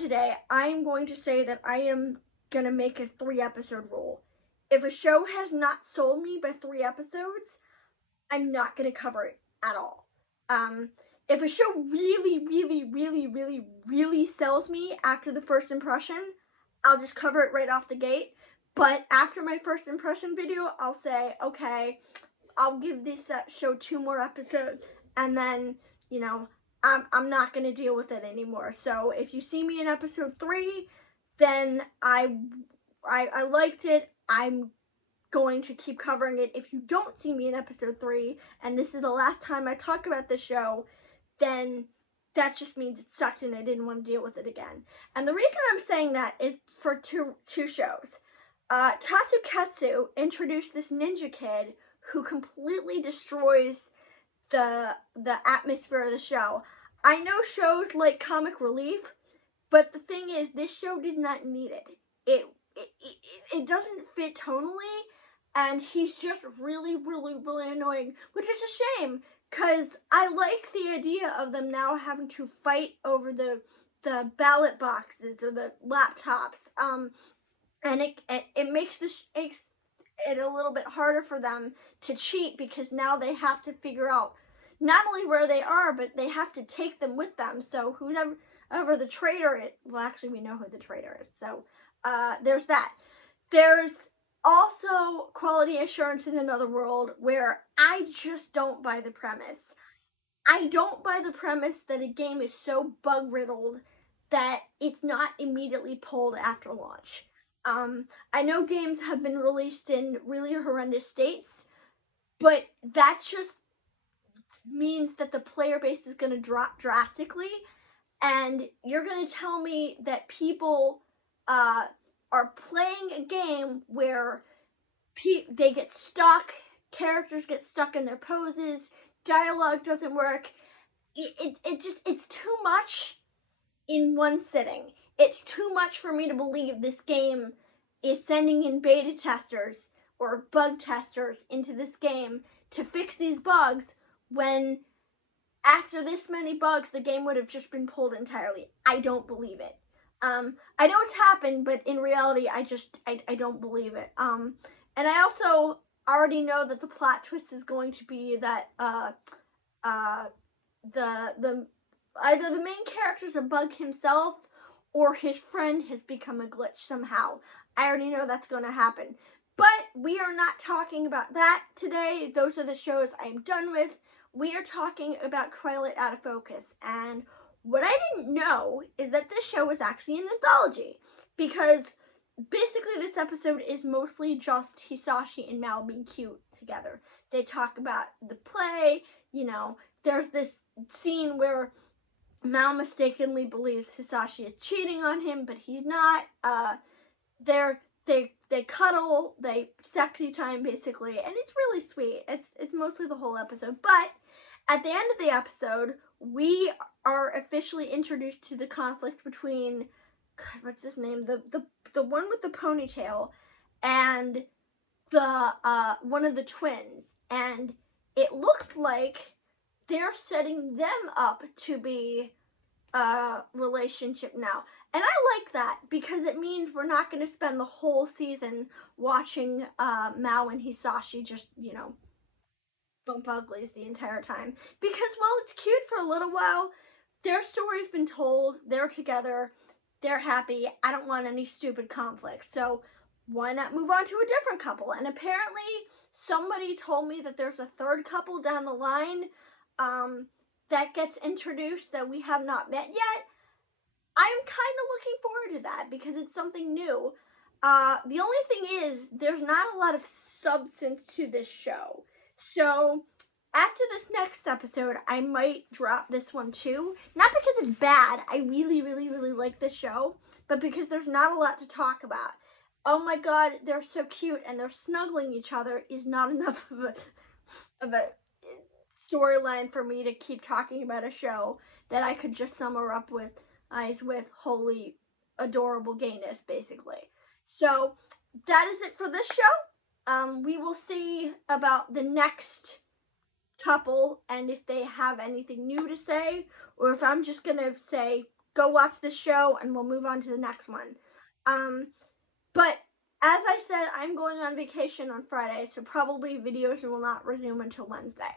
today, I'm going to say that I am going to make a 3-episode rule. If a show has not sold me by 3 episodes, I'm not going to cover it at all. If a show really sells me after the first impression, I'll just cover it right off the gate. But after my first impression video, I'll say, okay, I'll give this show 2 more episodes, and then, you know, I'm not going to deal with it anymore. So if you see me in episode 3, then I liked it. I'm going to keep covering it. If you don't see me in episode 3, and this is the last time I talk about the show, then that just means it sucked and I didn't want to deal with it again. And the reason I'm saying that is for two shows. Tasogare introduced this ninja kid who completely destroys the atmosphere of the show. I know shows like Comic Relief, but the thing is, this show did not need it. It doesn't fit tonally, and he's just really annoying, which is a shame, because I like the idea of them now having to fight over the ballot boxes or the laptops, and it makes it a little bit harder for them to cheat, because now they have to figure out not only where they are, but they have to take them with them. So whoever the traitor is, well, actually we know who the traitor is. So there's that. There's also Quality Assurance in Another World, where I just don't buy the premise. I don't buy the premise that a game is so bug-riddled that it's not immediately pulled after launch. I know games have been released in really horrendous states, but that just means that the player base is going to drop drastically, and you're going to tell me that people are playing a game where they get stuck, characters get stuck in their poses, dialogue doesn't work. It's too much in one sitting. It's too much for me to believe this game is sending in beta testers or bug testers into this game to fix these bugs, when after this many bugs, the game would have just been pulled entirely. I don't believe it. I know it's happened, but in reality, I don't believe it. And I also already know that the plot twist is going to be that either the main character is a bug himself, or his friend has become a glitch somehow. I already know that's going to happen. But we are not talking about that today. Those are the shows I'm done with. We are talking about Twilight Out of Focus. And what I didn't know is that this show is actually an anthology, because basically this episode is mostly just Hisashi and Mao being cute together. They talk about the play, you know, there's this scene where Mao mistakenly believes Hisashi is cheating on him, but he's not. They cuddle, they sexy time basically, and it's really sweet. It's mostly the whole episode, but at the end of the episode, we are officially introduced to the conflict between, God, what's his name? The one with the ponytail and the one of the twins, and it looks like they're setting them up to be a relationship now. And I like that, because it means we're not going to spend the whole season watching Mao and Hisashi just, you know, bump uglies the entire time. Because while it's cute for a little while, their story's been told, they're together, they're happy, I don't want any stupid conflict. So why not move on to a different couple? And apparently somebody told me that there's a third couple down the line that gets introduced that we have not met yet. I'm kind of looking forward to that, because it's something new. The only thing is, there's not a lot of substance to this show. So after this next episode, I might drop this one too. Not because it's bad. I really like this show, but because there's not a lot to talk about. Oh my god, they're so cute and they're snuggling each other is not enough of a storyline for me to keep talking about a show that I could just sum her up with holy adorable gayness, basically. So that is it for this show. We will see about the next couple, and if they have anything new to say, or if I'm just gonna say go watch this show and we'll move on to the next one. But as I said, I'm going on vacation on Friday, so probably videos will not resume until Wednesday.